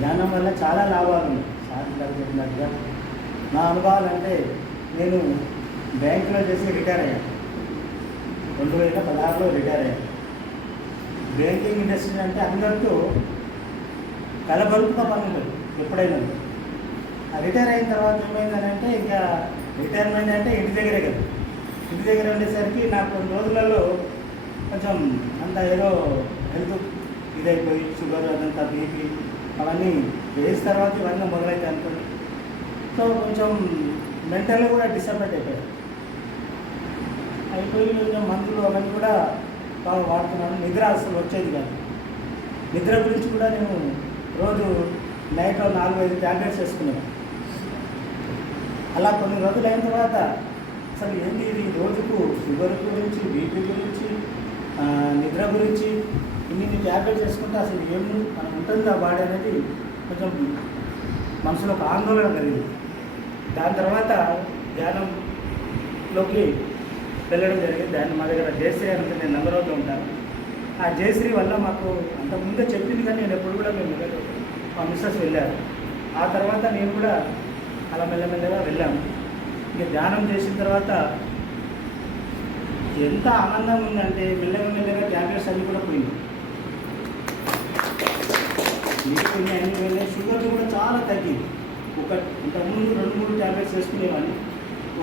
ధ్యానం వల్ల చాలా లాభాలు ఉన్నాయి. సార్ చెప్పినట్టుగా నా అనుభవాలు అంటే నేను బ్యాంకులో చేసి రిటైర్ అయ్యాను. 2016లో రిటైర్ అయ్యాను. బ్యాంకింగ్ ఇండస్ట్రీ అంటే అందరితో కలబలుపుగా పని ఉంటుంది ఎప్పుడైనా. రిటైర్ అయిన తర్వాత ఏమైందనంటే ఇంకా రిటైర్మెంట్ అంటే ఇంటి దగ్గరే కదా. ఇంటి దగ్గర ఉండేసరికి నాకు కొన్ని రోజులలో కొంచెం అంత ఏదో హెల్త్ ఇదైపోయి షుగర్ అదంతా బీపీ అవన్నీ వేసిన తర్వాత ఇవన్నీ మొదలైతే అనుకోండి. సో కొంచెం మెంటల్గా కూడా డిసప్పాయింట్ అయిపోయి కొంచెం మందులు అవన్నీ కూడా బాగా వాడుతున్నాను. నిద్ర అసలు వచ్చేది కాదు. నిద్ర గురించి కూడా నేను రోజు నైట్లో 4-5 ట్యాబ్లెట్స్ వేసుకున్నాను. అలా కొన్ని రోజులు అయిన తర్వాత అసలు ఏంటి ఇది రోజుకు షుగర్ గురించి, బీపీ గురించి, నిద్ర గురించి ఇన్ని ట్యాబ్లెట్స్ వేసుకుంటే అసలు ఏమి మనం ఉంటుంది ఆ బాడీ అనేది కొంచెం మనసులో ఒక ఆందోళన కలిగింది. దాని తర్వాత ధ్యానంలోకి వెళ్ళడం జరిగింది. దాన్ని మా దగ్గర జయశ్రీ అంటే నేను నంబరోడ్లో ఉంటాను. ఆ జయశ్రీ వల్ల మాకు అంతకుముందే చెప్పింది కానీ నేను ఎప్పుడు కూడా మేము వెళ్ళలేదు. మా మిస్సెస్ వెళ్ళారు. ఆ తర్వాత నేను కూడా అలా మెల్లమెల్లగా వెళ్ళాము. ఇక ధ్యానం చేసిన తర్వాత ఎంత ఆనందం ఉందంటే మెల్లమెల్లగా ట్యాబ్లెట్స్ అన్నీ కూడా పోయింది. కొన్ని అన్నీ వెళ్ళాయి. షుగర్ కూడా చాలా తగ్గింది. ఇంతకుముందు 2-3 ట్యాబ్లెట్స్ వేసుకునేవాడిని.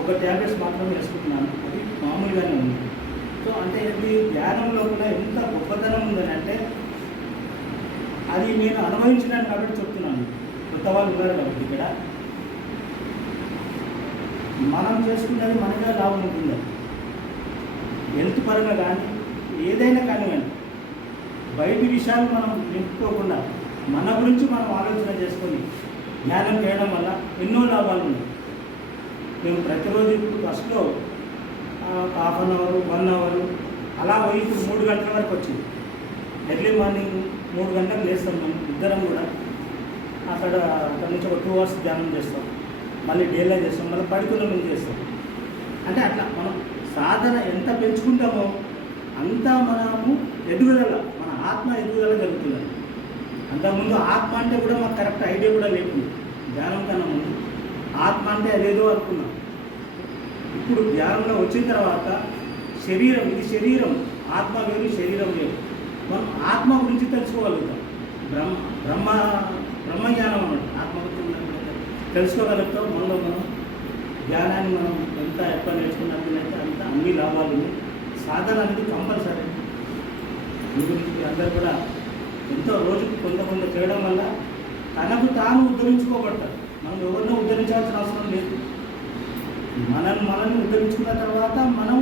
ఒక ట్యాబ్లెట్స్ మాత్రమే వేసుకుంటున్నాను. అది మామూలుగానే ఉంది. సో అంటే ఇది ధ్యానంలో కూడా ఎంత గొప్పతనం ఉందని అంటే అది నేను అనుభవించినాను కాబట్టి చెప్తున్నాను. కొత్త వాళ్ళు ఉన్నారు కాబట్టి ఇక్కడ మనం చేసుకున్నది మనకే లాభం ఉంటుంది. హెల్త్ పరంగా కానీ ఏదైనా కానివ్వండి, బయటి విషయాలు మనం నింపుకోకుండా మన గురించి మనం ఆలోచన చేసుకొని ధ్యానం చేయడం వల్ల ఎన్నో లాభాలు ఉన్నాయి. మేము ప్రతిరోజు ఇప్పుడు ఫస్ట్లో 1/2 అవర్ 1 అవర్ అలా పోయి ఇప్పుడు 3 గంటల వరకు వచ్చింది. ఎర్లీ మార్నింగ్ 3 గంటలకు లేస్తాం. మనం ఇద్దరం కూడా అక్కడ నుంచి ఒక 2 అవర్స్ ధ్యానం చేస్తాం. మళ్ళీ డేలో చేస్తాం. మళ్ళీ పడుకున్న ముందు చేస్తాం. అంటే అట్లా మనం సాధన ఎంత పెంచుకుంటామో అంత మనము ఎదుగుదల, మన ఆత్మ ఎదుగుదల జరుగుతుంది. అంతకుముందు ఆత్మ అంటే కూడా మాకు కరెక్ట్ ఐడియా కూడా లేకుండా ధ్యానం కన్నా ముందు ఆత్మ అంటే అదేదో అనుకున్నాం. ఇప్పుడు ధ్యానంలో వచ్చిన తర్వాత శరీరం, ఇది శరీరం, ఆత్మ వేరు, శరీరం వేరు. మనం ఆత్మ గురించి తెలుసుకోగలుగుతాం. బ్రహ్మజ్ఞానం అన్నట్టు ఆత్మ గురించి తెలుసుకోగలుగుతాం. మనలో మనం ధ్యానాన్ని మనం ఎంత ఎక్కువ నేర్చుకున్నట్లయితే అంత అన్ని లాభాలు ఉన్నాయి. సాధన అనేది కంపల్సరీ. మీ గురించి అందరూ కూడా ఎంతో రోజుకు కొంత చేయడం వల్ల తనకు తాను ఉద్ధరించుకోబడతారు. మనం ఎవరినో ఉద్ధరించాల్సిన అవసరం లేదు. మనల్ని ఉద్ధరించుకున్న తర్వాత మనం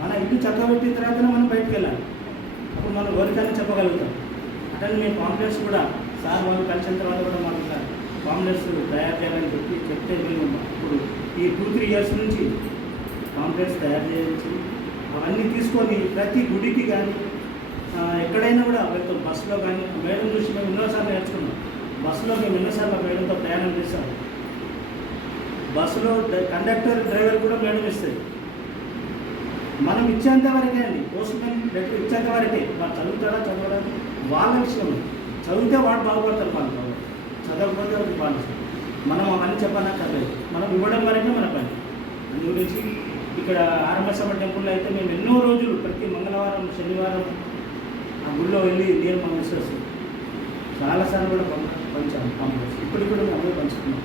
మన ఇల్లు చక్కబెట్టిన తర్వాతనే మనం బయటకు వెళ్ళాలి. అప్పుడు మనం ఎవరికైనా చెప్పగలుగుతాం. అట్లనే మేము పాంప్లెట్స్ కూడా సార్ వాళ్ళు కలిసిన తర్వాత కూడా మనం పాంప్లెట్స్ తయారు చేయాలని చెప్తే మేము ఇప్పుడు ఈ 2-3 ఇయర్స్ నుంచి పాంప్లెట్స్ తయారు చేయించి అవన్నీ తీసుకొని ప్రతి గుడికి కానీ ఎక్కడైనా కూడా వెళ్తాం. బస్సులో కానీ మేడం చూసి మేము ఎన్నోసార్లు నేర్చుకున్నాం. బస్సులో మేము ఎన్నోసార్లు మేడంతో ప్రయాణం చేస్తాం. బస్సులో కండక్టర్, డ్రైవర్ కూడా మేడం ఇస్తుంది. మనం ఇచ్చేంత వరకే అండి. పోస్ట్మెన్ లెటర్ ఇచ్చేంత వరకే. వాడు చదువుతాడా చదవడానికి వాళ్ళ విషయం. చదివితే వాడు బాగుపడతారు, వాళ్ళు బాగుపడతారు. చదవకపోతే వాడికి వాళ్ళు మనం అవన్నీ చెప్పనక్కర్లేదు. మనం ఇవ్వడం వరకే మన పని. అందు గురించి ఇక్కడ ఆరంభసభ టెంపుల్లో అయితే మేము ఎన్నో రోజులు ప్రతి మంగళవారం, శనివారం ఆ గుళ్ళో వెళ్ళి నియమం విశ్వసం చాలాసార్లు కూడా పంచాము కాంప్లెక్స్. ఇప్పటికి కూడా మేము అదే పంచుతున్నాం.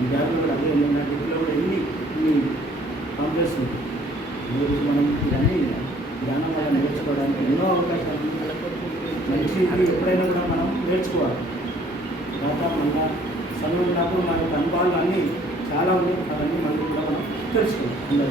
ఈ బ్యాగులు కూడా అదే ఉన్నాయి. గుడిలో కూడా ఇన్ని కాంప్లెక్స్ ఉంది. ఈరోజు మనం ఇవన్నీ ధ్యానం వల్ల నేర్చుకోవడానికి ఎన్నో అవకాశాలు మంచి ఎప్పుడైనా కూడా మనం నేర్చుకోవాలి. తర్వాత మళ్ళా సమయం ఉన్నప్పుడు మన యొక్క అనుభవాలు అన్నీ చాలా ఉన్నాయి. అవన్నీ మళ్ళీ కూడా మనం తెలుసుకోవాలి.